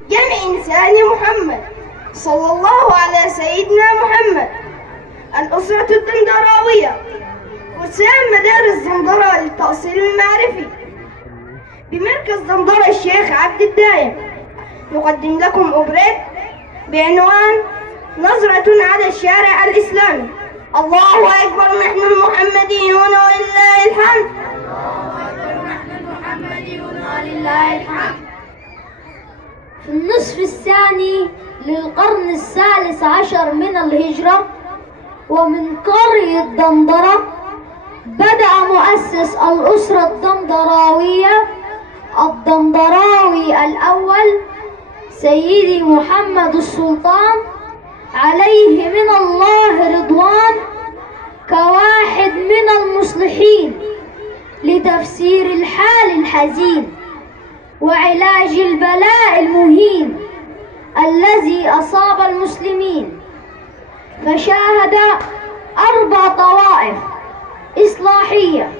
جمع إنسان محمد صلى الله على سيدنا محمد. الأسرة الدندراوية وسام مدارس دندرة للتأصيل المعرفي بمركز دندرة الشيخ عبد الدايم يقدم لكم أوبريت بعنوان نظرة على الشارع الإسلامي. الله أكبر، نحن المحمديون ولله الحمد. الله أكبر، نحن المحمديون ولله الحمد. في النصف الثاني للقرن الثالث عشر من الهجرة ومن قرية دندرة بدأ مؤسس الأسرة الدندراوية الدندراوي الأول سيدي محمد السلطان عليه من الله رضوان كواحد من المصلحين لتفسير الحال الحزين وعلاج البلاء المهين الذي أصاب المسلمين، فشاهد 4 طوائف إصلاحية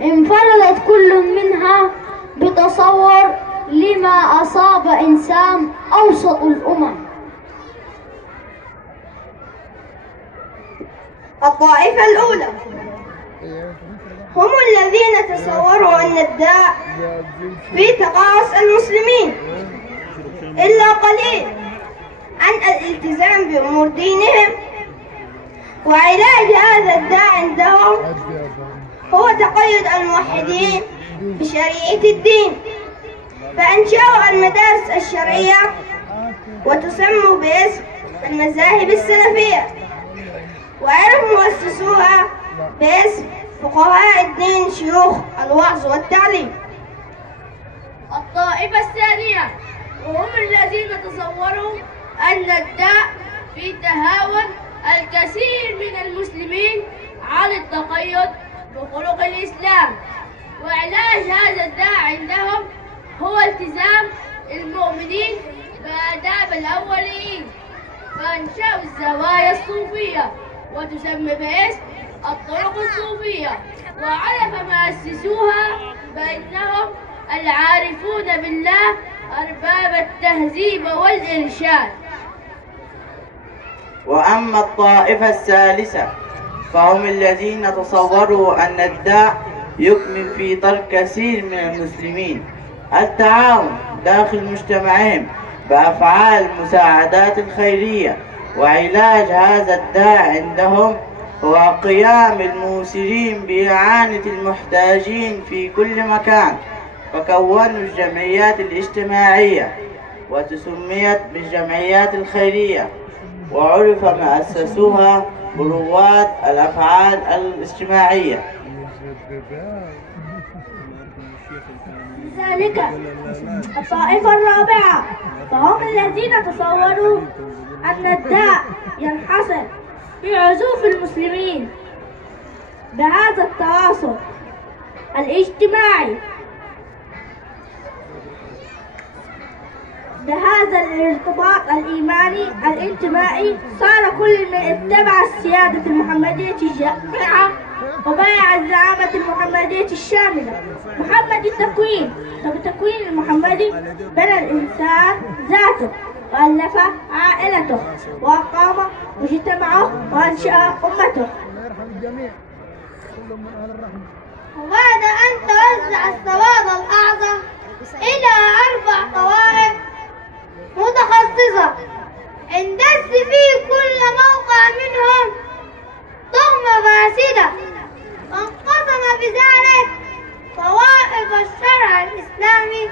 انفردت كل منها بتصور لما أصاب إنسان أوسط الأمم. الطائفة الأولى هم الذين تصوروا أن الداء في تقاعس المسلمين إلا قليل عن الالتزام بأمور دينهم، وعلاج هذا الداء عندهم هو تقيد الموحدين بشريعة الدين، فأنشأوا المدارس الشرعية وتسمى باسم المذاهب السلفية، وعرفوا مؤسسوها باسم فقهاء الدين شيوخ الوعظ والتعليم. الطائفة الثانية وهم الذين تصوروا أن الداء في تهاون الكثير من المسلمين عن التقيد بخلق الإسلام، وعلاج هذا الداء عندهم هو التزام المؤمنين بآداب الأولين، فأنشأوا الزوايا الصوفية وتسمى باسم الطرق الصوفية، وعرف مؤسسوها بأنهم العارفون بالله أرباب التهذيب والإرشاد. وأما الطائفة الثالثة فهم الذين تصوروا أن الداء يكمن في ترك كثير من المسلمين التعاون داخل مجتمعهم بأفعال المساعدات الخيرية، وعلاج هذا الداء عندهم هو قيام الموسرين بإعانة المحتاجين في كل مكان، فكونوا الجمعيات الاجتماعية وتسميت بالجمعيات الخيرية، وعرف مؤسسوها برواد الأفعال الاجتماعية. ذلك الطائفة الرابعة فهم الذين تصوروا أن الداء ينحصر في عزوف المسلمين بهذا التواصل الاجتماعي، بهذا الارتباط الإيماني الانتمائي. صار كل من اتبع السيادة المحمدية الجامعة وبايع الزعامة المحمدية الشاملة محمد التكوين، فبالتكوين المحمدي بنى الإنسان ذاته وألف عائلته وأقام مجتمعه وأنشأ أمته. وبعد أن توزع السواد الأعظم إلى 4 طوائف متخصصة اندس في كل موقع منهم طغمة فاسدة، وانقسم بذلك طوائف الشرع الإسلامي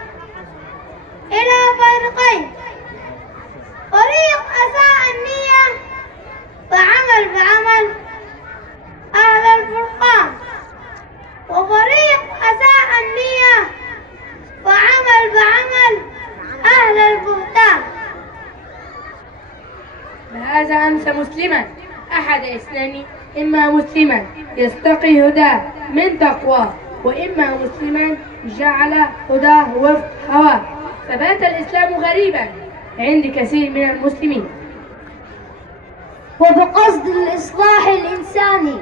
إلى فريقين: فريق أساء النية فعمل بعمل أهل الفرقان، وفريق أساء النية فعمل بعمل أهل البهتان. بهذا أمسى مسلما أحد إسلامي، إما مسلما يستقي هداه من تقواه، وإما مسلما جعل هداه وفق هواه، فبات الإسلام غريبا عند كثير من المسلمين. وبقصد الإصلاح الإنساني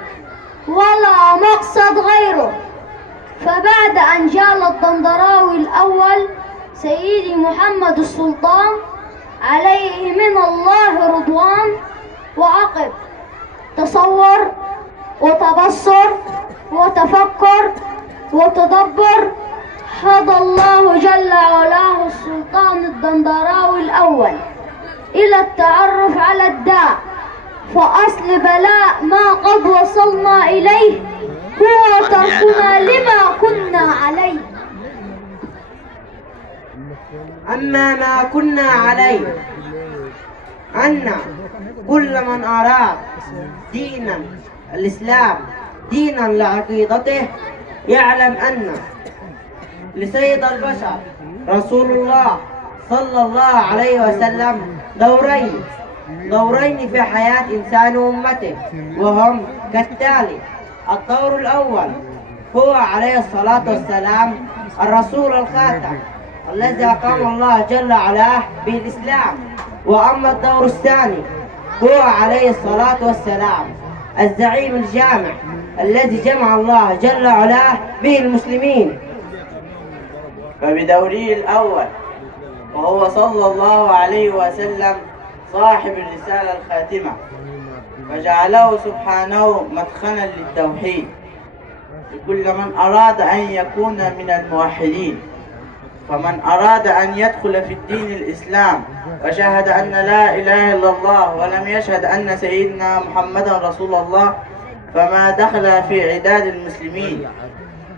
ولا مقصد غيره، فبعد أن جال الدندراوي الأول سيدي محمد السلطان عليه من الله رضوان. وعقب تصور وتبصر وتفكر وتدبر هدى الله جل وعلا السلطان الدندراوي الأول إلى التعرف على الداء، فأصل بلاء ما قد وصلنا إليه هو تركنا لما كنا عليه. أما ما كنا عليه أن كل من أراد دينا الإسلام دينا لعقيدته يعلم أن لسيد البشر رسول الله صلى الله عليه وسلم دورين في حياة إنسان وأمته، وهم كالتالي: الدور الأول هو عليه الصلاة والسلام الرسول الخاتم الذي أقام الله جل وعلا به الإسلام. وأما الدور الثاني هو عليه الصلاة والسلام الزعيم الجامع الذي جمع الله جل وعلا به المسلمين. فبدوره الأول وهو صلى الله عليه وسلم صاحب الرسالة الخاتمة، فجعله سبحانه مدخلا للتوحيد لكل من أراد أن يكون من الموحدين. فمن أراد أن يدخل في الدين الإسلام وشهد أن لا إله إلا الله ولم يشهد أن سيدنا محمدا رسول الله فما دخل في عداد المسلمين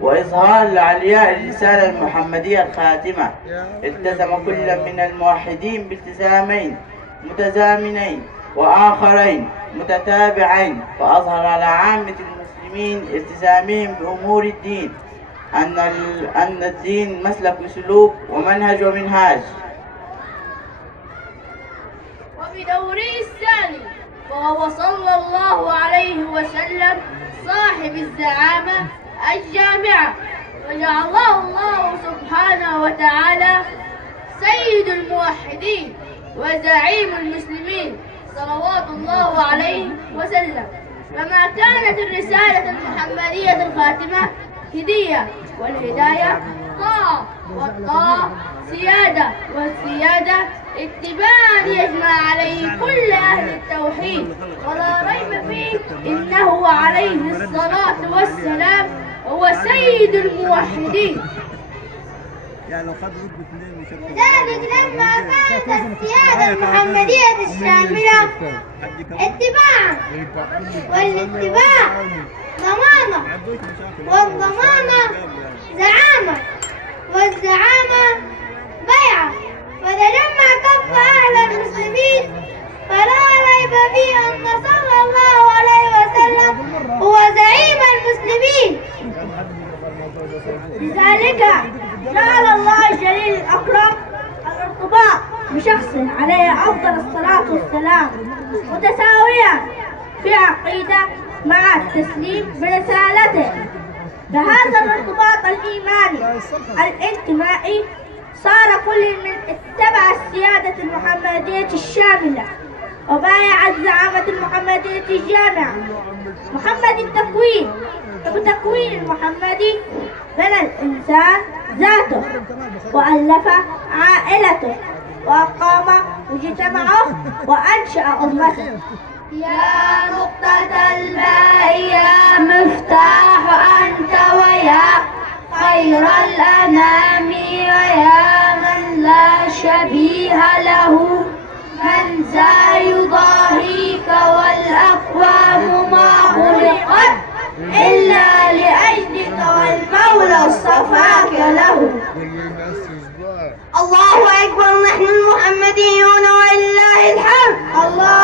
وإظهار لعلياء الرسالة المحمدية الخاتمة. التزم كل من الموحدين بالتزامين متزامنين وآخرين متتابعين، فأظهر على عامة المسلمين التزامهم بأمور الدين أن الدين مسلك وسلوك ومنهج ومنهاج. وبدوره الثاني فهو صلى الله عليه وسلم صاحب الزعامة الجامعة، وجعله الله سبحانه وتعالى سيد الموحدين وزعيم المسلمين صلوات الله عليه وسلم. فما كانت الرسالة المحمدية الخاتمة هدية، والهداية طاعة، والطاعة سيادة، والسيادة اتباعا يجمع عليه كل أهل التوحيد ولا ريب فيه، إنه عليه الصلاة والسلام هو سيد الموحدين. لذلك لما كانت السيادة المحمدية الشاملة اتباعا، والاتباع ضمانة، والضمانة زعامة، والزعامة بيعة، فلما كف أهل المسلمين فلا ريب فيه أن صلى الله عليه وسلم هو زعيم المسلمين. لذلك جعل الله الجليل الأكرم الارتباط بشخص عليه أفضل الصلاة والسلام متساويا في عقيدة مع التسليم برسالته. بهذا الارتباط الإيماني الانتمائي صار كل من اتبع السيادة المحمدية الشاملة وبايع الزعامة المحمدية الجامعة محمد التكوين. وبتكوين المحمدي بنى الإنسان ذاته وألف عائلته وأقام مجتمعه وأنشأ أمته. يا نقطة الباء يا مفتاح أنت ويا خير الأنام ويا من لا شبيه له، من ذا يضاهيك والأقوام ما خلقت إلا لأجلك والمولى اصطفاك له. الله أكبر، نحن المحمديون ولله الحمد. الله